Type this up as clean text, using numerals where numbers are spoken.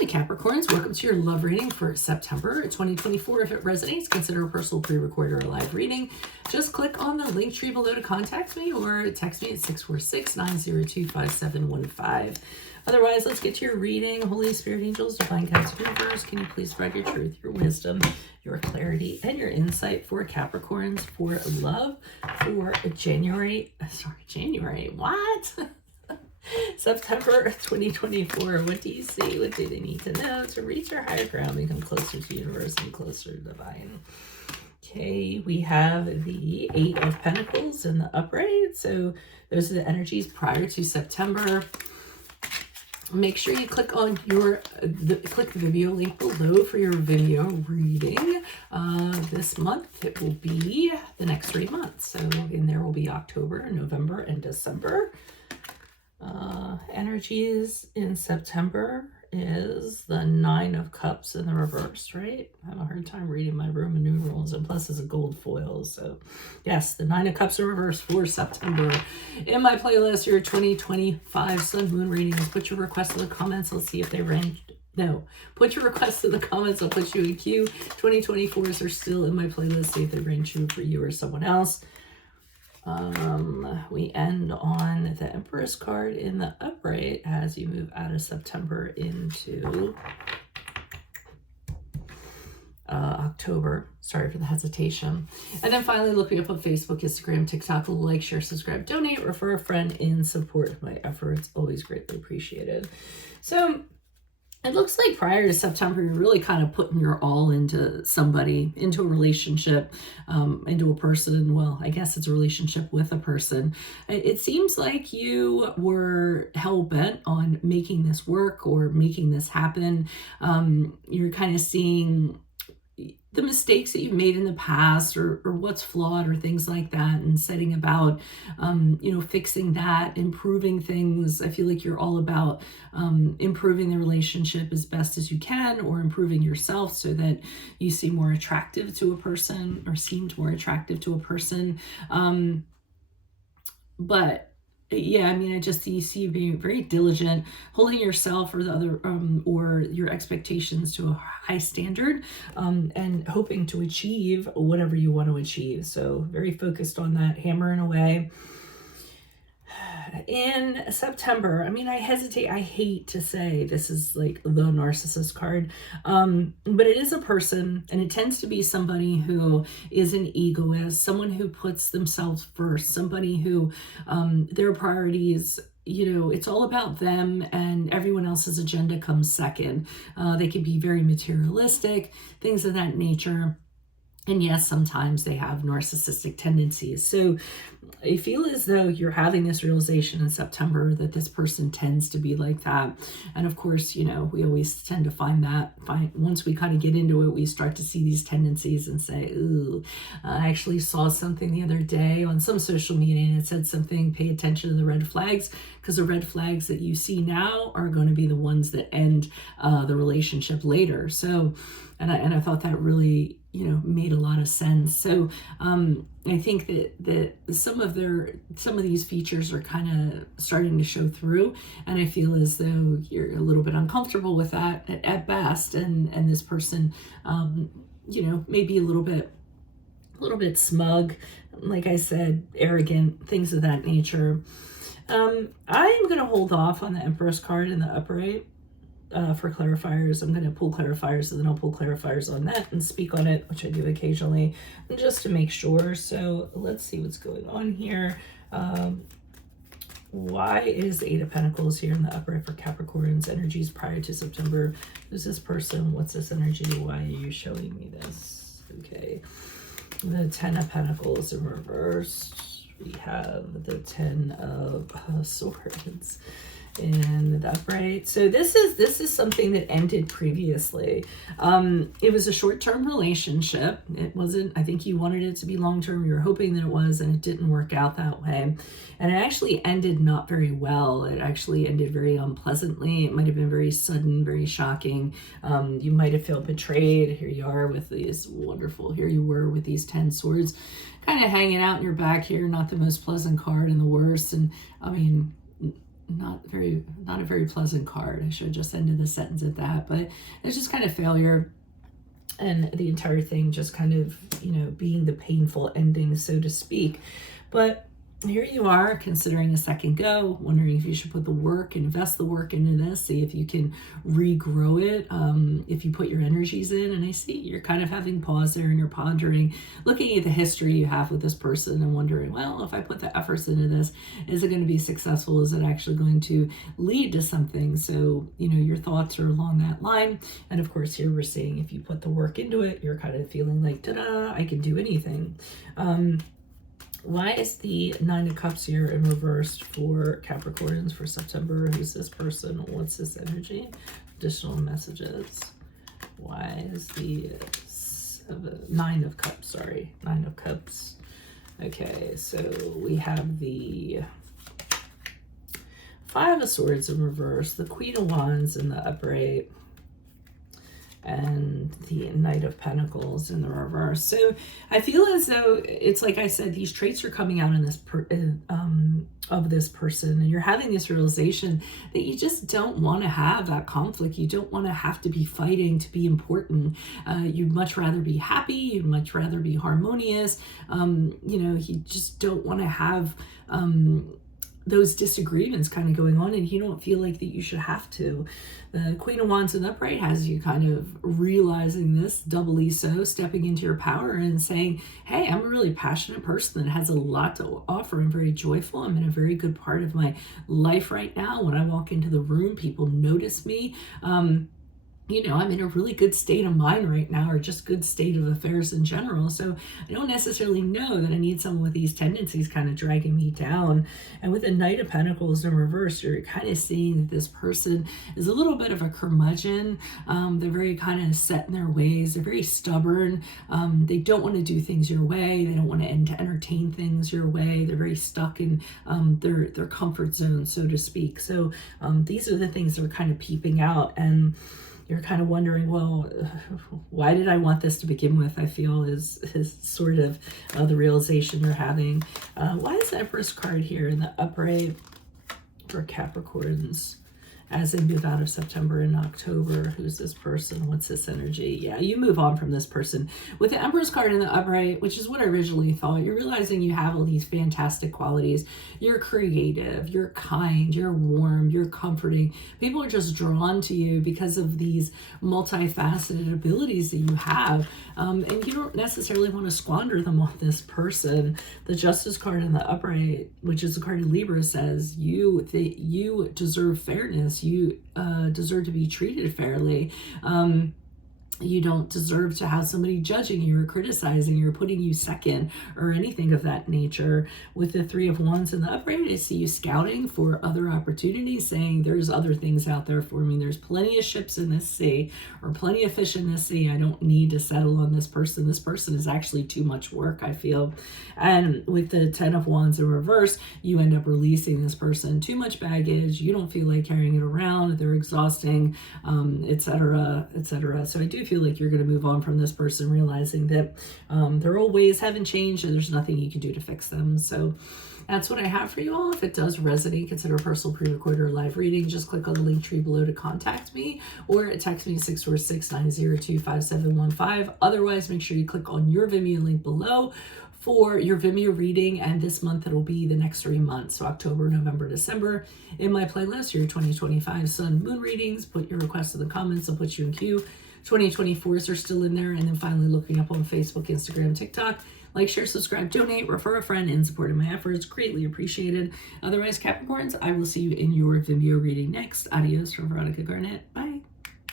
Hi Capricorns, welcome to your love reading for September 2024. If it resonates, consider a personal pre-recorded or live reading. Just click on the link tree below to contact me or text me at 646-902-5715. Otherwise, let's get to your reading. Holy Spirit, angels, divine guides, universe, can you please provide your truth, your wisdom, your clarity, and your insight for Capricorns for love for January, what? September 2024. What do you see? What do they need to know to reach your higher ground, become closer to universe and closer to divine? Okay, we have the Eight of Pentacles in the upright. So those are the energies prior to September. Make sure you click on click the video link below for your video reading. This month it will be the next 3 months. So in there will be October, November, and December. Energies in September is the Nine of Cups in the reverse, right? I have a hard time reading my Roman numerals, and plus it's a gold foil. So yes, the Nine of Cups in reverse for September. In my playlist, your 2025 Sun Moon readings. Put your requests in the comments. Let's see if they ranged. No, put your requests in the comments. I'll put you in queue. 2024s are still in my playlist. See if they ring true for you or someone else. We end on the Empress card in the upright as you move out of September into October. Sorry for the hesitation. And then finally, look me up on Facebook, Instagram, TikTok, like, share, subscribe, donate, refer a friend in support of my efforts. Always greatly appreciated. So it looks like prior to September, you're really kind of putting your all into somebody, into a relationship, into a person. Well, I guess it's a relationship with a person. It seems like you were hell-bent on making this work or making this happen. You're kind of seeing the mistakes that you've made in the past or what's flawed or things like that, and setting about, fixing that, improving things. I feel like you're all about improving the relationship as best as you can, or improving yourself so that you seem more attractive to a person or seemed more attractive to a person. But yeah, I mean, I just see you being very diligent, holding yourself or the other, or your expectations to a high standard, and hoping to achieve whatever you want to achieve. So very focused on that, hammering away. In September, I mean, I hate to say this is like the narcissist card, but it is a person, and it tends to be somebody who is an egoist, someone who puts themselves first, somebody who their priorities, it's all about them and everyone else's agenda comes second. They can be very materialistic, things of that nature. And yes, sometimes they have narcissistic tendencies. So I feel as though you're having this realization in September that this person tends to be like that. And of course, we always tend to find once we kind of get into it, we start to see these tendencies and say, ooh, I actually saw something the other day on some social media and it said something, pay attention to the red flags, because the red flags that you see now are going to be the ones that end the relationship later. So, and I thought that really, made a lot of sense. So I think that some of these features are kind of starting to show through, and I feel as though you're a little bit uncomfortable with that at best, and this person, maybe a little bit smug, like I said, arrogant, things of that nature. I'm going to hold off on the Empress card in the upright. For clarifiers. I'm going to pull clarifiers, and then I'll pull clarifiers on that and speak on it, which I do occasionally, just to make sure. So let's see what's going on here. Why is the Eight of Pentacles here in the upright for Capricorn's energies prior to September? Who's this person? What's this energy? Why are you showing me this? Okay. The Ten of Pentacles in reverse. We have the Ten of Swords in the upright. So this is something that ended previously. It was a short-term relationship. It wasn't, I think you wanted it to be long-term. You were hoping that it was, and it didn't work out that way. And it actually ended not very well. It actually ended very unpleasantly. It might have been very sudden, very shocking. You might have felt betrayed. Here you are with these wonderful, here you were with these 10 swords kind of hanging out in your back here. Not the most pleasant card and the worst. And I mean, not a very pleasant card. I should have just ended the sentence at that, but it's just kind of failure, and the entire thing just kind of, being the painful ending, so to speak. But here you are considering a second go, wondering if you should put the work, invest the work into this, see if you can regrow it, if you put your energies in. And I see you're kind of having pause there, and you're pondering, looking at the history you have with this person and wondering, well, if I put the efforts into this, is it going to be successful? Is it actually going to lead to something? So, your thoughts are along that line. And of course, here we're seeing if you put the work into it, you're kind of feeling like, ta-da, I can do anything. Why is the Nine of Cups here in reverse for Capricorns for September? Who's this person? What's this energy? Additional messages. Why is the Nine of Cups? Sorry, Nine of Cups. Okay, so we have the Five of Swords in reverse, the Queen of Wands in the upright, and the Knight of Pentacles in the reverse. So I feel as though it's like I said, these traits are coming out in this of this person, and you're having this realization that you just don't want to have that conflict. You don't want to have to be fighting to be important. You'd much rather be happy. You'd much rather be harmonious. You just don't want to have those disagreements kind of going on, and you don't feel like that you should have to. The Queen of Wands in the upright has you kind of realizing this, doubly so, stepping into your power and saying, hey, I'm a really passionate person that has a lot to offer. I'm very joyful. I'm in a very good part of my life right now. When I walk into the room, people notice me. I'm in a really good state of mind right now, or just good state of affairs in general. So I don't necessarily know that I need someone with these tendencies kind of dragging me down. And with the Knight of Pentacles in reverse, you're kind of seeing that this person is a little bit of a curmudgeon. They're very kind of set in their ways. They're very stubborn. They don't want to do things your way. They don't want to entertain things your way. They're very stuck in their comfort zone, so to speak. So these are the things that are kind of peeping out, and you're kind of wondering, well, why did I want this to begin with? I feel is sort of the realization you're having. Why is the Empress card here in the upright for Capricorns as they move out of September and October? Who's this person? What's this energy? Yeah, you move on from this person. With the Empress card in the upright, which is what I originally thought, you're realizing you have all these fantastic qualities. You're creative, you're kind, you're warm, you're comforting. People are just drawn to you because of these multifaceted abilities that you have. And you don't necessarily want to squander them on this person. The Justice card in the upright, which is the card of Libra, says you deserve fairness. You deserve to be treated fairly. You don't deserve to have somebody judging you or criticizing you or putting you second or anything of that nature. With the Three of Wands in the upright, I see you scouting for other opportunities, saying there's other things out there for me. There's plenty of ships in this sea, or plenty of fish in this sea. I don't need to settle on this person. This person is actually too much work, I feel. And with the Ten of Wands in reverse, you end up releasing this person. Too much baggage. You don't feel like carrying it around. They're exhausting, etc., etc. So I do feel like you're going to move on from this person, realizing that their old ways haven't changed and there's nothing you can do to fix them. So that's what I have for you all. If it does resonate, consider a personal pre-recorded or live reading. Just click on the link tree below to contact me, or text me 646-902-5715. Otherwise, make sure you click on your Vimeo link below for your Vimeo reading, and this month it'll be the next 3 months, so October, November, December. In my playlist, your 2025 Sun Moon readings. Put your requests in the comments. I'll put you in queue. 2024s are still in there. And then finally, looking up on Facebook, Instagram, TikTok. Like, share, subscribe, donate, refer a friend, and support my efforts. Greatly appreciated. Otherwise, Capricorns, I will see you in your Vimeo reading next. Adios from Veronica Garnett. Bye.